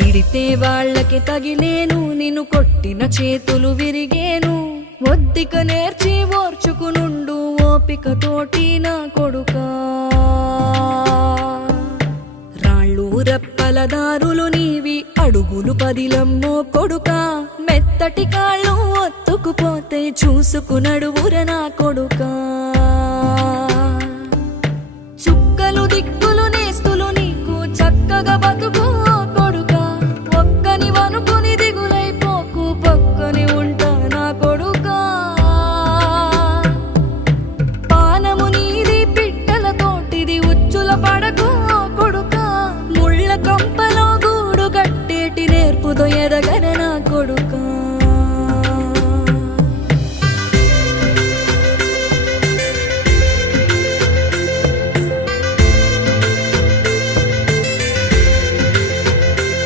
తిడితే వాళ్ళకి తగిలేను, నిన్ను కొట్టిన చేతులు విరిగేను. ఒద్దిక నేర్చి ఓర్చుకునుండు ఓపికతోటి నా కొడుకా. రాళ్ళు రెప్పల దారులు నీవి, అడుగులు పదిలమ్మో కొడుకా. మెత్తటి కాళ్ళు ఒత్తుకుపోతే చూసుకునడువుర నా కొడుకా. చుక్కలు దిక్కులు నేస్తులు నీకు చక్కగా బతుకు కొడుకా. ఒక్కని వనుకుని దిగులైపోకు, పక్కని ఉంటా నా కొడుకా. పానము నీది పిట్టల తోటిది, ఉచ్చుల పడకు కొడుకా. ముళ్ళ కంపలో గూడు కట్టేటి నేర్పుతో ఎదగర నా కొడుకా.